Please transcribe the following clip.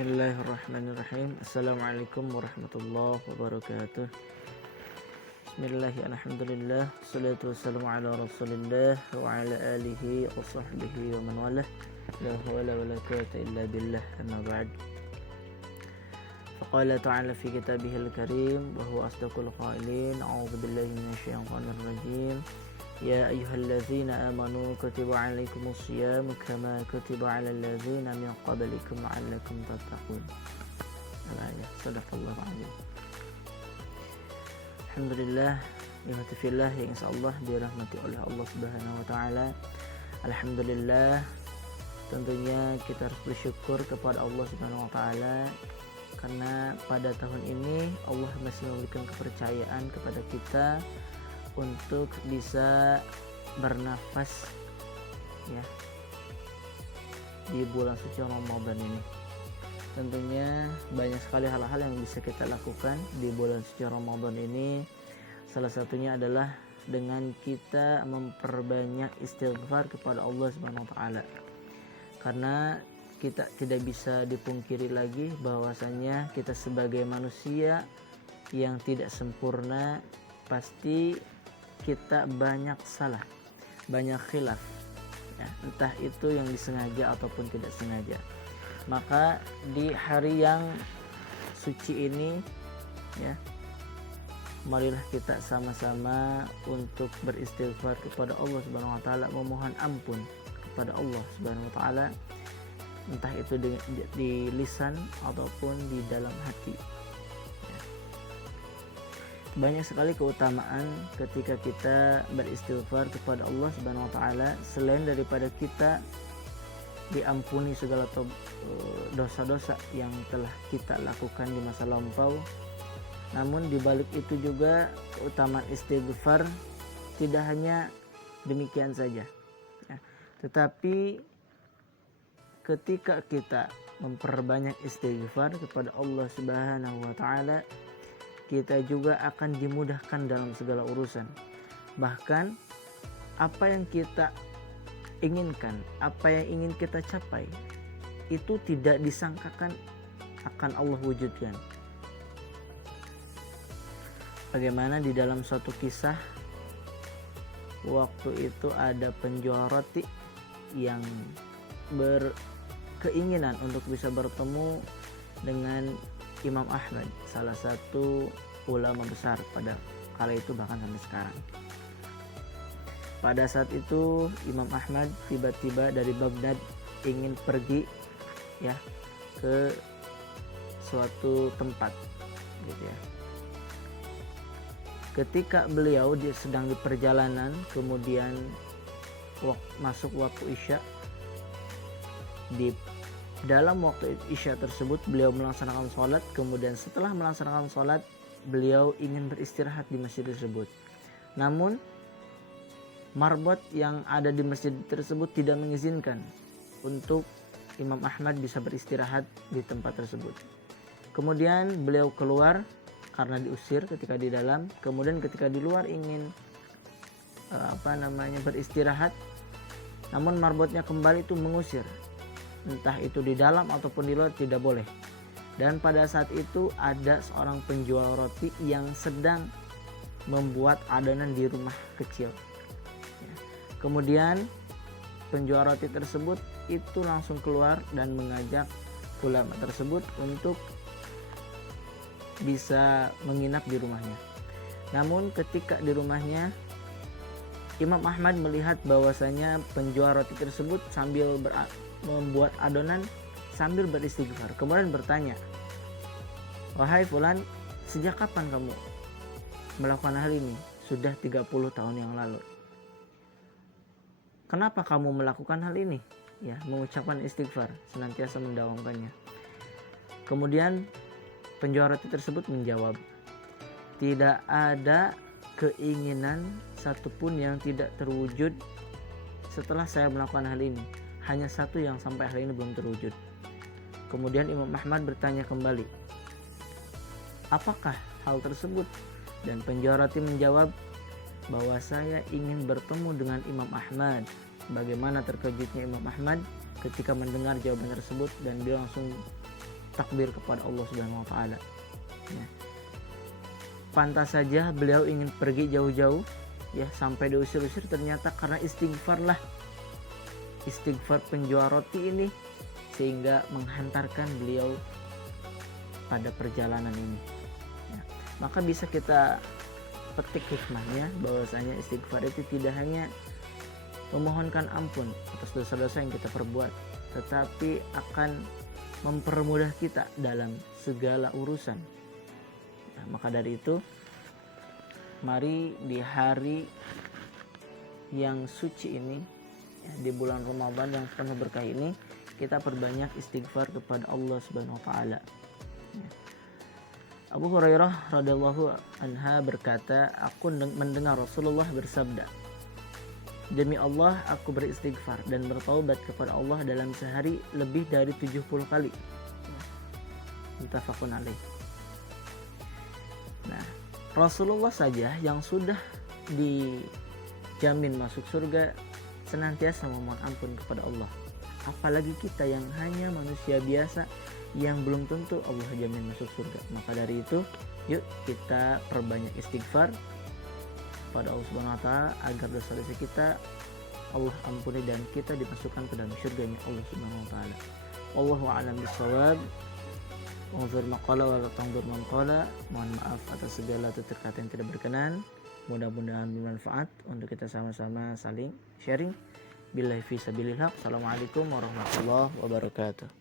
Bismillahirrahmanirrahim. Assalamualaikum warahmatullahi wabarakatuh. Bismillahirrahmanirrahim. Alhamdulillah. Salatu wassalamu ala rasulillah wa ala alihi wa sahbihi wa man walah. La hawla wa la quwwata illa billah. Amma ba'd. Faqala ta'ala fi kitabihil karim wa huwa asdaqul qailin. A'udzu billahi minasyaitonir rajim. Ya ayyuhalladzina amanu kutiba alaikumus syiyam kama kutiba alal ladzina min qablikum la'allakum tattaqun. Al-ayah. Shadaqallahu a'lam. Alhamdulillah, nikmati fillah yang insyaallah dirahmati oleh Allah Subhanahu wa taala. Alhamdulillah, tentunya kita harus bersyukur kepada Allah Subhanahu wa taala karena pada tahun ini Allah masih memberikan kepercayaan kepada kita untuk bisa bernafas ya di bulan suci Ramadan ini. Tentunya banyak sekali hal-hal yang bisa kita lakukan di bulan suci Ramadan ini. Salah satunya adalah dengan kita memperbanyak istighfar kepada Allah Subhanahu wa taala. Karena kita tidak bisa dipungkiri lagi bahwasanya kita sebagai manusia yang tidak sempurna, pasti kita banyak salah, banyak khilaf ya, entah itu yang disengaja ataupun tidak sengaja. Maka di hari yang suci ini ya, marilah kita sama-sama untuk beristighfar kepada Allah Subhanahu wa taala, memohon ampun kepada Allah Subhanahu wa taala, entah itu di lisan ataupun di dalam hati. Banyak sekali keutamaan ketika kita beristighfar kepada Allah Subhanahu wa taala, selain daripada kita diampuni segala dosa-dosa yang telah kita lakukan di masa lampau. Namun di balik itu juga keutamaan istighfar tidak hanya demikian saja ya, tetapi ketika kita memperbanyak istighfar kepada Allah Subhanahu wa taala, kita juga akan dimudahkan dalam segala urusan. Bahkan apa yang kita inginkan, apa yang ingin kita capai, itu tidak disangkakan akan Allah wujudkan. Bagaimana di dalam suatu kisah, waktu itu ada penjual roti yang berkeinginan untuk bisa bertemu dengan Imam Ahmad, salah satu ulama besar pada kala itu, bahkan sampai sekarang. Pada saat itu Imam Ahmad tiba-tiba dari Baghdad ingin pergi ya ke suatu tempat gitu ya. Ketika beliau sedang di perjalanan, kemudian masuk waktu Isya. Di dalam waktu Isya tersebut beliau melaksanakan sholat, kemudian setelah melaksanakan sholat beliau ingin beristirahat di masjid tersebut. Namun marbot yang ada di masjid tersebut tidak mengizinkan untuk Imam Ahmad bisa beristirahat di tempat tersebut. Kemudian beliau keluar karena diusir ketika di dalam, kemudian ketika di luar ingin beristirahat, namun marbotnya kembali itu mengusir. Entah itu di dalam ataupun di luar tidak boleh. Dan pada saat itu ada seorang penjual roti yang sedang membuat adonan di rumah kecil ya. Kemudian penjual roti tersebut itu langsung keluar dan mengajak ulama tersebut untuk bisa menginap di rumahnya. Namun ketika di rumahnya, Imam Ahmad melihat bahwasanya penjual roti tersebut sambil membuat adonan sambil beristighfar. Kemudian bertanya, "Wahai fulan, sejak kapan kamu melakukan hal ini?" "Sudah 30 tahun yang lalu." "Kenapa kamu melakukan hal ini?" Ya, mengucapkan istighfar, senantiasa mendawamkannya. Kemudian penjual roti tersebut menjawab, "Tidak ada keinginan satupun yang tidak terwujud setelah saya melakukan hal ini. Hanya satu yang sampai hari ini belum terwujud." Kemudian Imam Ahmad bertanya kembali, "Apakah hal tersebut?" Dan penjual roti menjawab bahwa saya ingin bertemu dengan Imam Ahmad. Bagaimana terkejutnya Imam Ahmad ketika mendengar jawaban tersebut, dan dia langsung takbir kepada Allah Subhanahu wa taala. Ya. Pantas saja beliau ingin pergi jauh-jauh ya, sampai diusir-usir, ternyata karena istighfar penjual roti ini sehingga menghantarkan beliau pada perjalanan ini. Ya. Maka bisa kita petik hikmahnya bahwasanya istighfar itu tidak hanya memohonkan ampun atas dosa-dosa yang kita perbuat, tetapi akan mempermudah kita dalam segala urusan. Ya, maka dari itu, mari di hari yang suci ini, ya, di bulan Ramadan yang penuh berkah ini, kita perbanyak istighfar kepada Allah Subhanahu wa taala. Ya. Abu Hurairah radhiyallahu anha berkata, aku mendengar Rasulullah bersabda, demi Allah aku beristighfar dan bertaubat kepada Allah dalam sehari lebih dari 70 kali. Muttafaqun alaih. Nah, Rasulullah saja yang sudah dijamin masuk surga senantiasa memohon ampun kepada Allah. Apalagi kita yang hanya manusia biasa yang belum tentu Allah jamin masuk surga. Maka dari itu, yuk kita perbanyak istighfar pada Allah Subhanahu wa taala agar dosa-dosa kita Allah ampuni dan kita dimasukkan ke dalam surganya Allah Subhanahu wa taala. Wallahu a'lam bishawab. Unzur maqala wa tanzur man qala. Mohon maaf atas segala tutur kata yang tidak berkenan. Mudah-mudahan bermanfaat untuk kita sama-sama saling sharing. Billahi fi sabilillah. Assalamualaikum warahmatullahi wabarakatuh.